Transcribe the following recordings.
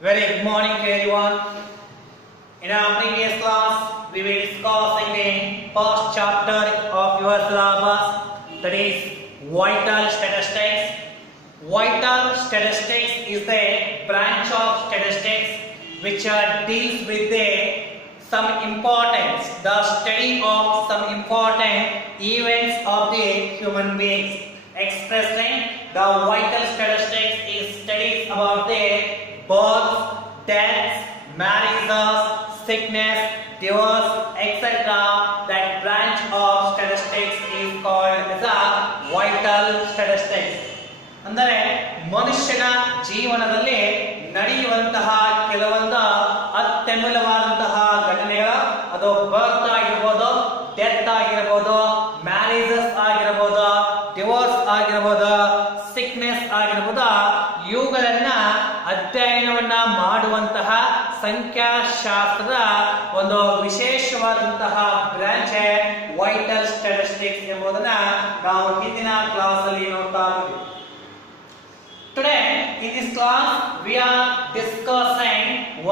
Very good morning to everyone. In our previous class, we were discussing the first chapter of your syllabus, that is vital statistics. Vital statistics is a branch of statistics which deals with some importance, the study of some important events of the human beings. Expressing the vital statistics is studies about the births, deaths, marriages, sickness, divorce, etc. That branch of statistics is called as a vital statistics. ಅಂದರೆ ಮನುಷ್ಯನ ಜೀವನದಲ್ಲಿ ನಡೆಯುವಂತಹ ಕೆಲವೊಂದು ಅತ್ಯಮೂಲ್ಯವಾದಂತಹ ಘಟನೆಗಳು, ಅದು ಬರ್ತ್ ಆಗಿರ್ಬೋದು, death ಆಗಿರ್ಬೋದು, marriages ಆಗಿರ್ಬೋದು, ಡಿವೋರ್ಸ್ ಆಗಿರ್ಬೋದು, ಸಿಕ್ನೆಸ್ ಆಗಿರ್ಬೋದು, ಇವುಗಳನ್ನ ಅಧ್ಯಯನವನ್ನ ಮಾಡುವಂತಹ ಸಂಖ್ಯಾಶಾಸ್ತ್ರದ ಒಂದು ವಿಶೇಷವಾದಂತಹ ಬ್ರಾಂಚ್ ವೈಟಲ್ ಸ್ಟ್ಯಾಟಿಸ್ಟಿಕ್ಸ್ ಎಂಬುದನ್ನ ನಾವು ಹಿಂದಿನ ಕ್ಲಾಸ್ ಅಲ್ಲಿ ನೋಡ್ತಾ ಇದ್ದೀವಿ. Today in this class we are discussing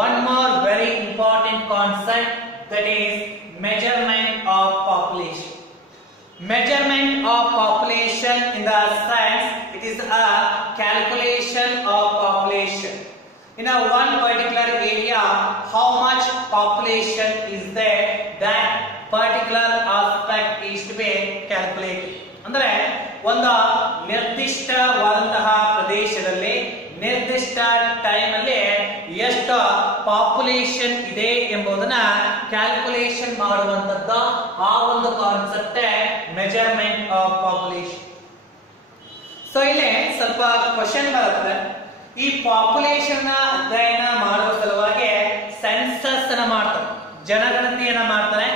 one more very important concept, that is measurement of population. Measurement of population in the sense it is a calculation of population. In a one particular area, how much population is there, that particular aspect is to be calculated. ಅಂದರೆ ಒಂದು ನಿರ್ದಿಷ್ಟವಾದಂತಹ ಪ್ರದೇಶದಲ್ಲಿ ನಿರ್ದಿಷ್ಟ time ಅಲ್ಲಿ ಎಷ್ಟು population ಇದೆ ಎಂಬುದನ್ನ calculation ಮಾಡುವಂತದ್ದು ಆ ಒಂದು concept measurement of population. So ಇಲ್ಲಿ ಸ್ವಲ್ಪ ಕ್ವಶನ್ ಬರುತ್ತೆ. ಈ ಪಾಪ್ಯುಲೇಷನ್ ಅಧ್ಯಯನ ಮಾಡುವ ಸಲುವಾಗಿ ಸೆನ್ಸಸ್ ಅನ್ನ ಮಾಡ್ತಾರೆ, ಜನಗಣತಿಯನ್ನ ಮಾಡ್ತಾರೆ.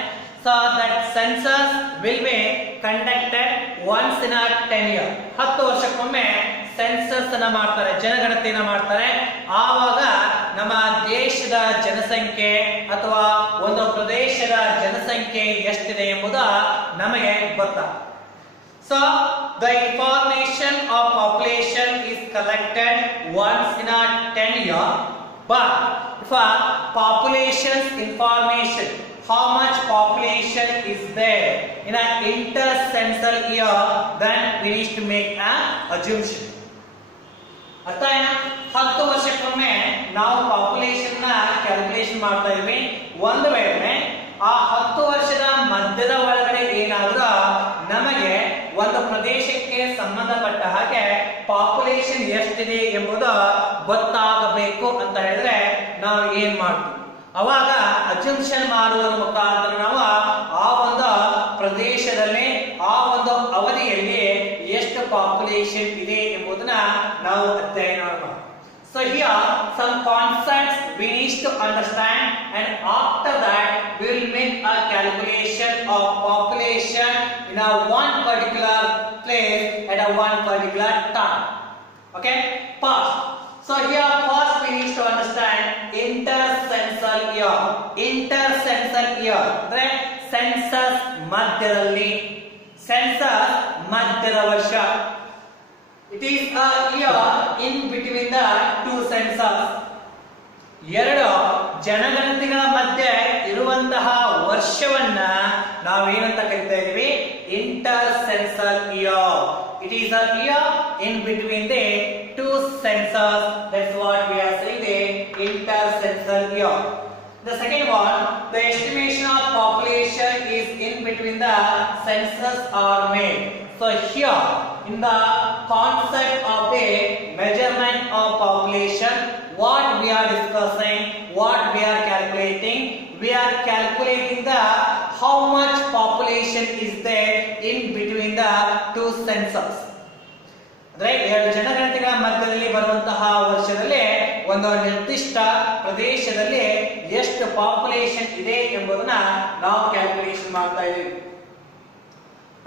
So that census will be conducted once in a 10 years. 10 ವರ್ಷಕ್ಕೊಮ್ಮೆ ಸೆನ್ಸಸ್ ಅನ್ನ ಮಾಡ್ತಾರೆ, ಜನಗಣತಿಯನ್ನ ಮಾಡ್ತಾರೆ. ಆವಾಗ ನಮ್ಮ ದೇಶದ ಜನಸಂಖ್ಯೆ ಅಥವಾ ಒಂದು ಪ್ರದೇಶದ ಜನಸಂಖ್ಯೆ ಎಷ್ಟಿದೆ ಎಂಬುದು ನಮಗೆ ಗೊತ್ತಾಗುತ್ತೆ. So the information of population is collected once in a 10 years. But for population information, how much population is there in an intercensual year, then we need to make an assumption. ಅರ್ಥ ಏನಾ? 10 ವರ್ಷಕ್ಕೊಮ್ಮೆ ನಾವು population ನ calculation ಮಾಡ್ತಾ ಇದ್ವಿ. ಒಂದು ವೇಳೆ ಆ 10 ವರ್ಷದ ಮಧ್ಯದ ಒಳಗಡೆ ಏನಾದರೂ ನಮಗೆ ಒಂದು ಪ್ರದೇಶಕ್ಕೆ ಸಂಬಂಧಪಟ್ಟ ಹಾಗೆ ಪಾಪ್ಯುಲೇಷನ್ ಎಷ್ಟಿದೆ ಎಂಬುದು ಗೊತ್ತಾಗಬೇಕು ಅಂತ ಹೇಳಿದ್ರೆ ನಾವು ಏನ್ ಮಾಡ್ತೀವಿ? ಅವಾಗ ಅಜಂಪ್ಷನ್ ಮಾಡುವುದರ ಮುಖಾಂತರ ನಾವು ಆ ಒಂದು ಪ್ರದೇಶದಲ್ಲಿ ಆ ಒಂದು ಅವಧಿಯಲ್ಲಿ ಎಷ್ಟು ಪಾಪ್ಯುಲೇಷನ್ ಇದೆ ಎಂಬುದನ್ನ ನಾವು ಅಧ್ಯಯನ ಮಾಡಬೇಕು. So here some concepts we need to understand, and after that we will make a calculation of population in a one particular place at a one particular time. Okay, first. So here first we need to understand intercensual year. Intercensual year ಅಂದ್ರೆ census ಮಧ್ಯದಲ್ಲಿ, census ಮಧ್ಯದ ವರ್ಷ. It is a year in between the two census. ಎರಡು ಜನಗಣತಿಗಳ ಮಧ್ಯೆ ಇರುವಂತಹ ವರ್ಷವನ್ನ ನಾವೇನಂತ ಕರೀತಾ ಇದೀವಿ? ಇಂಟರ್ಸೆನ್ಸಲ್ year. It is a year in between the two census. That's what we are saying, the intercensal year. The second one, the estimation of population is in between the census are made. So here in the concept of the measurement of population, what we are discussing, what we are calculating, we are calculating the how much population is there in between the two census. ಅಂದ್ರೆ ಎರಡು ಜನಗಣತಿಗಳ ಮಧ್ಯದಲ್ಲಿ ಬರುವಂತಹ ವರ್ಷದಲ್ಲಿ ಒಂದು ನಿರ್ದಿಷ್ಟ ಪ್ರದೇಶದಲ್ಲಿ ಎಷ್ಟು population ಇದೆ ಎಂಬುದನ್ನ ನಾವು ಕ್ಯಾಲ್ಕುಲೇಷನ್ ಮಾಡ್ತಾ ಇದ್ದೀವಿ.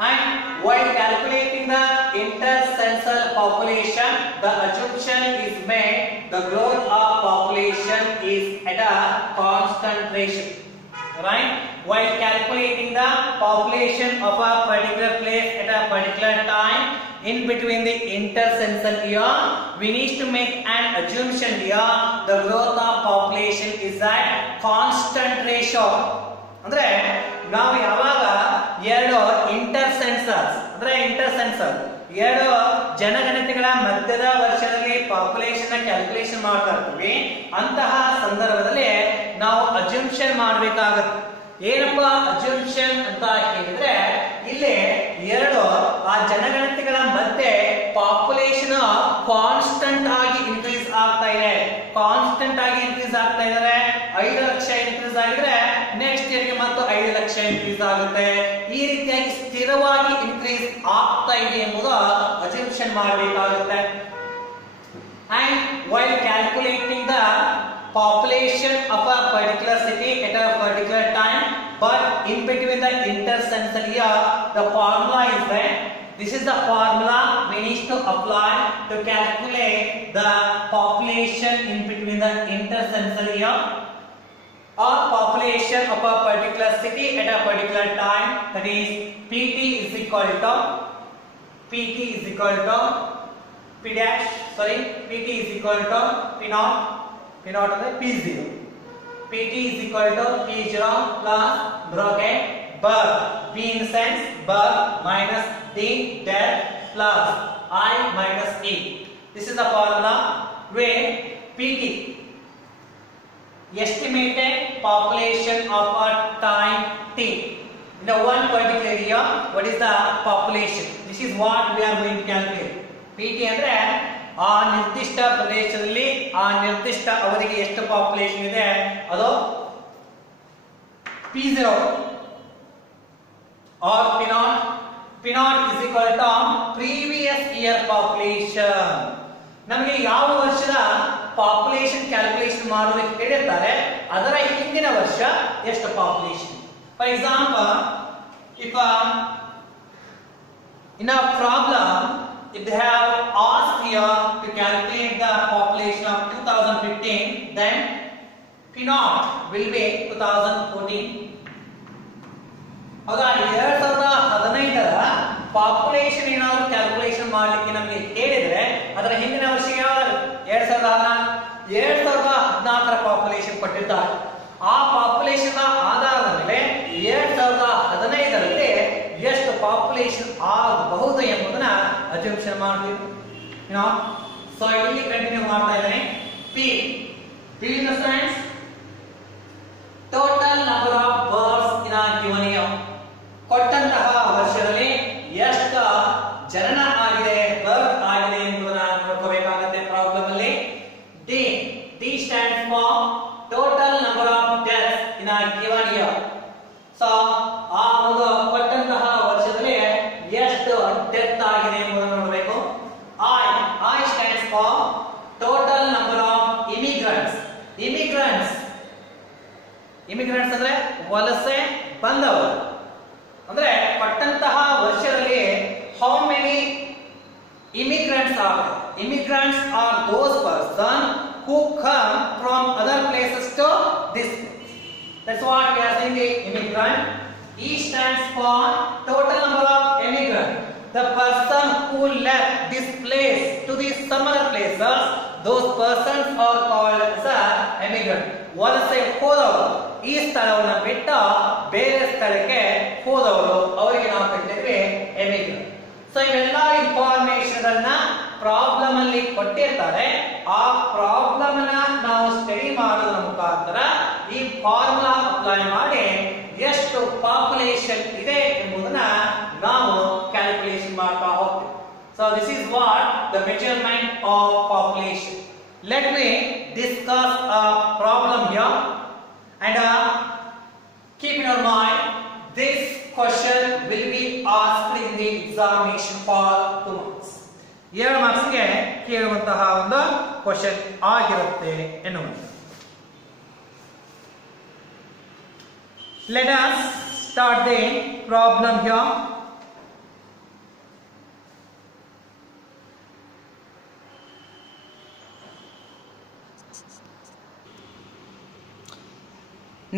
And while calculating the intercensal population, the assumption is made the growth of population is at a constant ratio. Right? While calculating the population of a particular place at a particular time, in between the intercensal year, we need to make an assumption here. The growth of population is at constant ratio. ಅಂದ್ರೆ ನಾವು ಯಾವಾಗ ಎರಡು ಇಂಟರ್ಸೆನ್ಸಸ್ ಅಂದ್ರೆ ಎರಡು ಜನಗಣತಿಗಳ ಮಧ್ಯದ ವರ್ಷದಲ್ಲಿ population calculation ಮಾಡ್ತಾ ಇರ್ತೀವಿ, ಅಂತಹ ಸಂದರ್ಭದಲ್ಲಿ ನಾವು ಅಸ್ಯೂಮ್ಷನ್ ಮಾಡಬೇಕಾಗುತ್ತೆ. ಏನಪ್ಪಾ ಅಸ್ಯೂಮ್ಷನ್ ಅಂತ ಹೇಳಿದ್ರೆ, ಇಲ್ಲಿ ಎರಡು ಆ ಜನಗಣತಿಗಳ ಮಧ್ಯೆ ಪಾಪ್ಯುಲೇಷನ್ ಕಾನ್ಸ್ಟೆಂಟ್ ಆಗಿ ಇನ್ಕ್ರೀಸ್ ಆಗ್ತಾ ಇದೆ. ಕಾನ್ಸ್ಟೆಂಟ್ ಆಗಿ ಇನ್ಕ್ರೀಸ್ ಆಗ್ತಾ ಇದ್ದಾರೆ. 5 ಲಕ್ಷ ಇನ್ಕ್ರೀಸ್ ಆಗಿದ್ರೆ ನೆಕ್ಸ್ಟ್ ಇಯರ್ಗೆ ಮತ್ತು 5 ಲಕ್ಷ ಇನ್ಕ್ರೀಸ್ ಆಗುತ್ತೆ. ಈ ರೀತಿಯಾಗಿ ಸ್ಥಿರವಾಗಿ ಇನ್ಕ್ರೀಸ್ ಆಗ್ತಾ ಇದೆ ಎಂಬುದು ಅಸ್ಯೂಮ್ಷನ್ ಮಾಡಬೇಕಾಗುತ್ತೆ. And while calculating the population of a particular city at a particular time, but in between the intercensal year, the formula is there. This is the formula we need to apply to calculate the population in between the intercensal year or population of a particular city at a particular time. That is PT is equal to P dash, sorry, PT is equal to P naught is P0. PT is equal to P0 plus bracket bar, B in the sense bar minus D dash plus I minus E. This is the formula where PT, estimated population of a time T. In a one particular area, what is the population? This is what we are going to calculate. PT ಅಂದ್ರೆ ಆ ನಿರ್ದಿಷ್ಟ ಪ್ರದೇಶದಲ್ಲಿ ಆ ನಿರ್ದಿಷ್ಟ ಅವಧಿಗೆ ಎಷ್ಟು population ಇದೆ ಅದು P0 or P naught is equal to previous year population. ನಮಗೆ ಯಾವ ವರ್ಷದ ಪಾಪ್ಯುಲೇಷನ್ ಕ್ಯಾಲ್ಕುಲೇಷನ್ ಮಾಡೋದಕ್ಕೆ ಹೇಳಿರ್ತಾರೆ ಅದರ ಹಿಂದಿನ ವರ್ಷ ಎಷ್ಟು population. For example, if in a problem if they have asked here to calculate the population of 2015, then P naught will be 2014. ಹೌದಾ, 2015ರ ಪಾಪ್ಯುಲೇಷನ್ ಏನಾದರೂ ಕ್ಯಾಲ್ಕುಲೇಷನ್ ಮಾಡಲಿಕ್ಕೆ ನಮಗೆ ಹೇಳಿದ್ರೆ ಅದರ ಹಿಂದಿನ ವರ್ಷ ಯಾವುದು? 2014ರ ಪಾಪ್ಯುಲೇಷನ್ ಕೊಟ್ಟಿರ್ತಾರೆ. ಆ ಪಾಪ್ಯುಲೇಷನ್ ಆಧಾರದ ಮೇಲೆ 2015ರಲ್ಲಿ ಎಷ್ಟು ಪಾಪ್ಯುಲೇಷನ್ ಆಗಬಹುದು ಎಂಬುದನ್ನ ಅಸ್ಯೂಮ್ಷನ್ ಮಾಡಬೇಕು. ಸೊ ಇಲ್ಲಿ ಕಂಟಿನ್ಯೂ ಮಾಡ್ತಾ ಇದ್ದೇನೆ. P in the sense total number of births in a given year. ಕೊಟ್ಟಂತಹ ವರ್ಷದಲ್ಲಿ ಎಷ್ಟು ಜನನ ಆಗಿದೆ, ಬರ್ತ್ ಆಗಿದೆ ಎಂಬುದನ್ನ ನೋಡ್ಕೋಬೇಕಾಗುತ್ತೆ ಪ್ರಾಬ್ಲಮ್ ಅಲ್ಲಿ. D stands for total number of deaths in a given year. So ಆ ಒಂದು ಕೊಟ್ಟಂತಹ ವರ್ಷದಲ್ಲಿ ಎಷ್ಟು ಡೆತ್ ಆಗಿದೆ ಎಂಬುದನ್ನು ನೋಡಬೇಕು. I stands for total number of immigrants. Immigrants ಅಂದ್ರೆ ವಲಸೆ ಬಂದವರು. ಅಂದ್ರೆ ಕೊಟ್ಟಂತಹ ವರ್ಷದಲ್ಲಿ how many immigrants are? Immigrants are those persons who come from other places to this place. That's what we are saying, the immigrant. E stands for total number of immigrants. The person who left this place to these some other places, those persons are called as a immigrant. ವಲಸೆ ಹೋದವರು, ಈ ಸ್ಥಳವನ್ನು ಬಿಟ್ಟು ಬೇರೆ ಸ್ಥಳಕ್ಕೆ ಹೋದವರು, ಅವರಿಗೆ ನಾವು ಕರೀತೀವಿ ಎಮಿಗ್ರೆಂಟ್. ಸೊ ಇವೆಲ್ಲ ಇನ್ಫಾರ್ಮೇಶನ್ ಅನ್ನ ಪ್ರಾಬ್ಲಮ್ ಅಲ್ಲಿ ಕೊಟ್ಟಿರ್ತಾರೆ. ಆ ಪ್ರಾಬ್ಲಮ್ ಅನ್ನ ನಾವು ಸ್ಟಡಿ ಮಾಡೋದ್ರ ಮುಖಾಂತರ ಈ ಫಾರ್ಮುಲಾ ಅಪ್ಲೈ ಮಾಡಿ ಎಷ್ಟು ಪಾಪ್ಯುಲೇಷನ್ ಇದೆ ಎಂಬುದನ್ನ ನಾವು ಕ್ಯಾಲ್ಕುಲೇಷನ್ ಮಾಡ್ತಾ ಹೋಗ್ತೀವಿ. So this is what the measurement of population. Let me discuss a problem here and keep in your mind this question will be asked in the examination for 2 marks. 2 marks ಗೆ ಕೇಳುವಂತಹ ಒಂದು question ಆಗಿರುತ್ತೆ ಎನ್ನುವುದು. Let us start the problem here.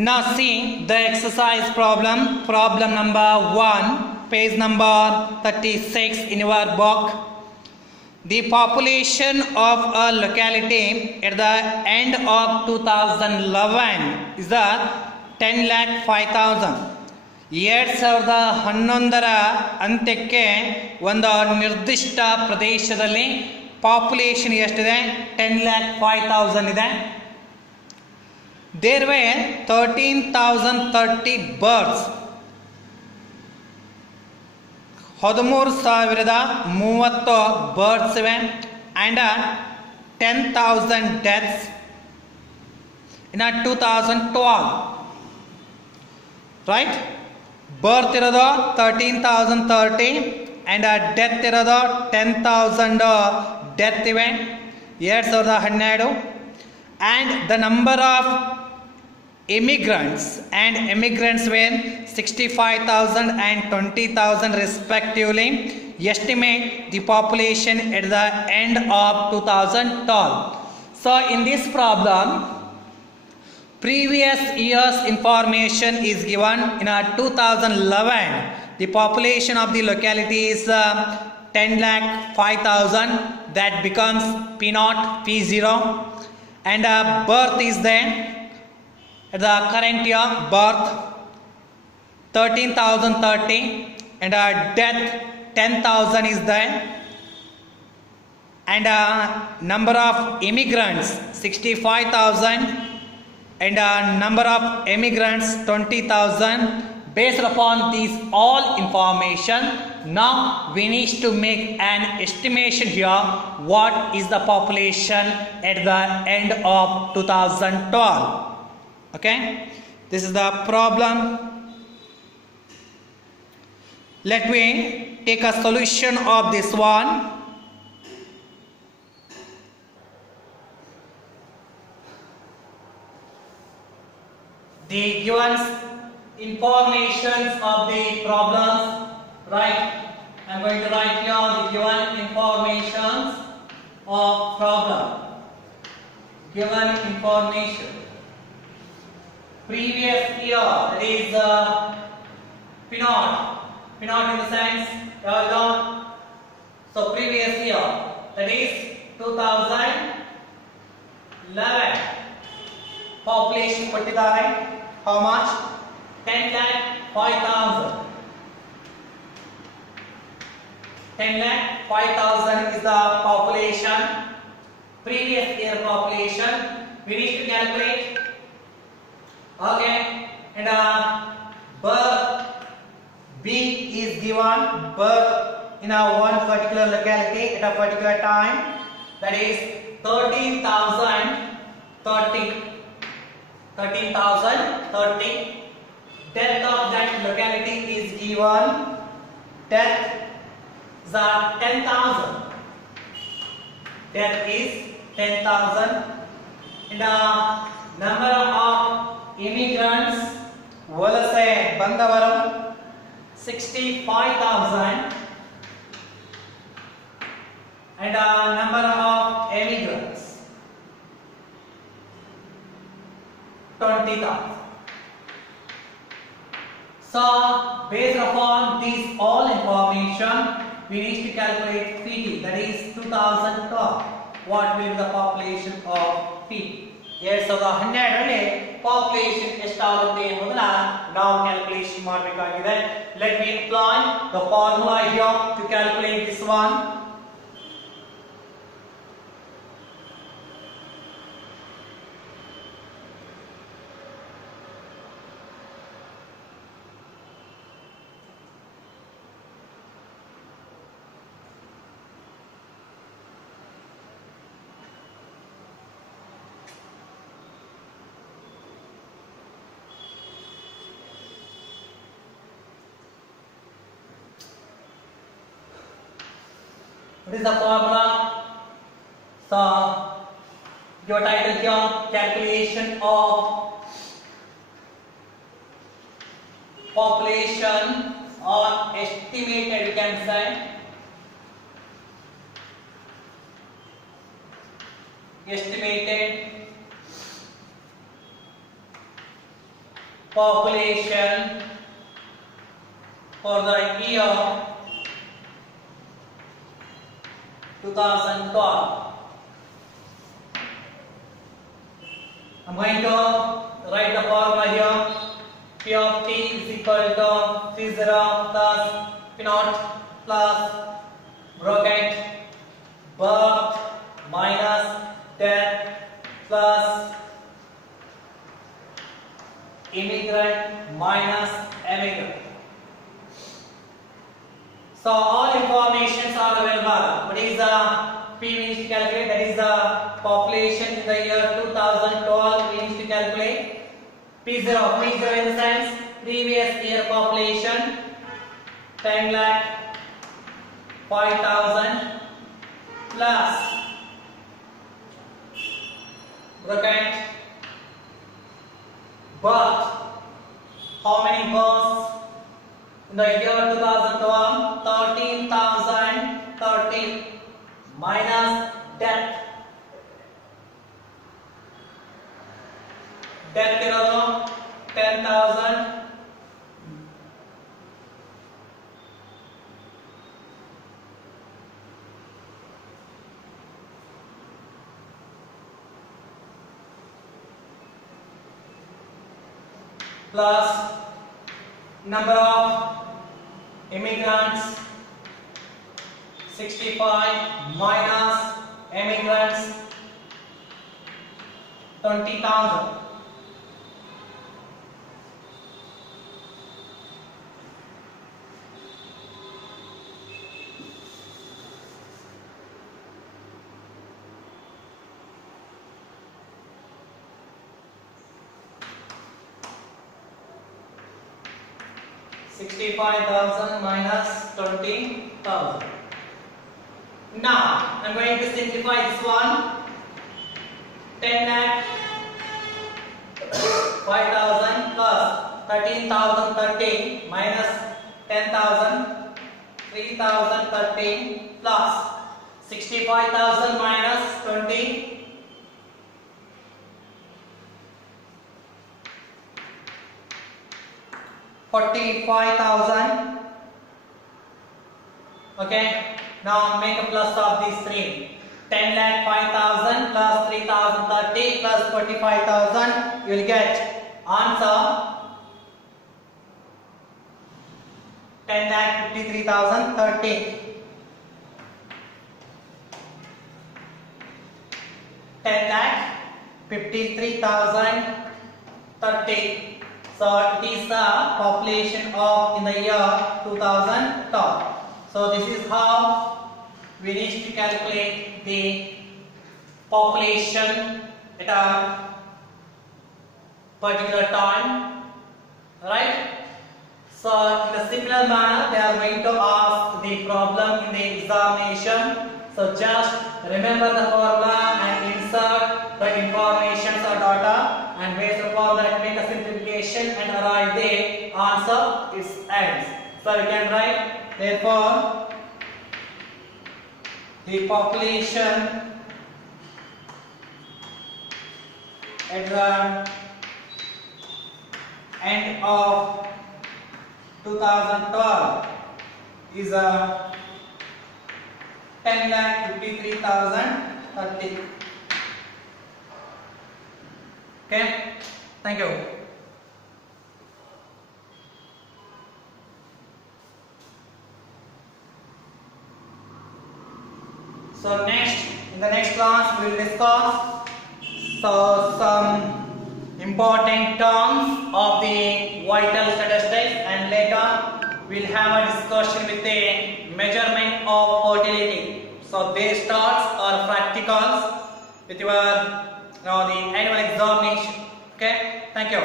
Now see the exercise problem number 1. page number 36 in your book. The population of a locality at the end of 2011 is the 10,05,000. 2011ರ ಅಂತ್ಯಕ್ಕೆ ಒಂದು ನಿರ್ದಿಷ್ಟ ಪ್ರದೇಶದಲ್ಲಿ population ಎಷ್ಟಿದೆ? 10,05,000 ಇದೆ. There were 13,030 births. 13,030 ಬರ್ಡ್ಸ್ ಇವೆ and 10,000 deaths in 2012. Right, ಬರ್ತ್ ಇರೋದು 13,030 and death ಇರೋದು 10,000 death ಇವೆ 2012. And the number of immigrants were 65,000 and 20,000 respectively. Estimate the population at the end of 2012. So in this problem, previous year's information is given. In 2011 the population of the locality is 10,05,000. that becomes P0 P0, and birth is there. The current year birth 13,030 and death 10,000 is there, and number of immigrants 65,000 and number of immigrants 20,000. Based upon these all information, now we need to make an estimation here what is the population at the end of 2012. Okay, this is the problem. Let me take a solution of this one. The given informations of the problems, right? I am going to write here the given informations of problem. Given information. Previous year, that is P0 in the sense, so previous year, that is 2011. Population ಕೊಟ್ಟಿದ್ದಾರೆ. How much? 10,05,000. 10,05,000 is the population. Previous year population. We need to calculate. Okay, and birth B is given, birth in one particular locality at a particular time, that is 13,030. Death of that locality is given, death is 10,000. Death is 10,000, and number of immigrants ವಲಸೆ ಬಂದವರು 65,000 and number of immigrants 20,000. So based upon these all information, we need to calculate PT, that is 2012. What will be the population of PT? 2012ರಲ್ಲಿ population ಎಷ್ಟಾಗುತ್ತೆ ಎಂಬುದನ್ನ ನಾವು calculation ಮಾಡಬೇಕಾಗಿದೆ. Let me apply the formula here to calculate this one. What is the formula? So your title here, calculation of population or estimated, you can say. Estimated population for the year 2012. I'm going to write the formula here. P of t is equal to P0 plus P0 plus bracket birth minus death plus immigrant minus emigrant. So all informations are available. What is the P we need to calculate? That is the population in the year 2012. We need to calculate P0. P0 in the sense previous year population 10 lakh 5,000 plus bracket birth. How many births in the year 2012? 13,013 minus death. Death ಇರೋದು 10,000 plus number of immigrants 65 minus immigrants 20,000. $65,000 minus 20,000. Now I'm going to simplify this one. 10 lakh 5,000 plus 13,013 minus 10,000 3,013 plus 65,000 minus 20. 45,000. Okay, now make a plus of these three. 10 lakh 5,000 plus 3,030 plus 45,000. You will get answer 10 lakh 53,030. 10 lakh 53,030. So it is the population of in the year 2012. So this is how we need to calculate the population at a particular time, right? So in a similar manner they are going to ask the problem in the examination. So just remember the formula and insert the information or data, and based upon that make a simplification and arrive the answer its ends. So we can write therefore the population at the end of 2012 is a 10,53,030. Okay, thank you. So next, in the next class, we will discuss some important terms of the vital statistics, and later we will have a discussion with the measurement of fertility. So base starts or practicals with your the annual examination. Okay, thank you.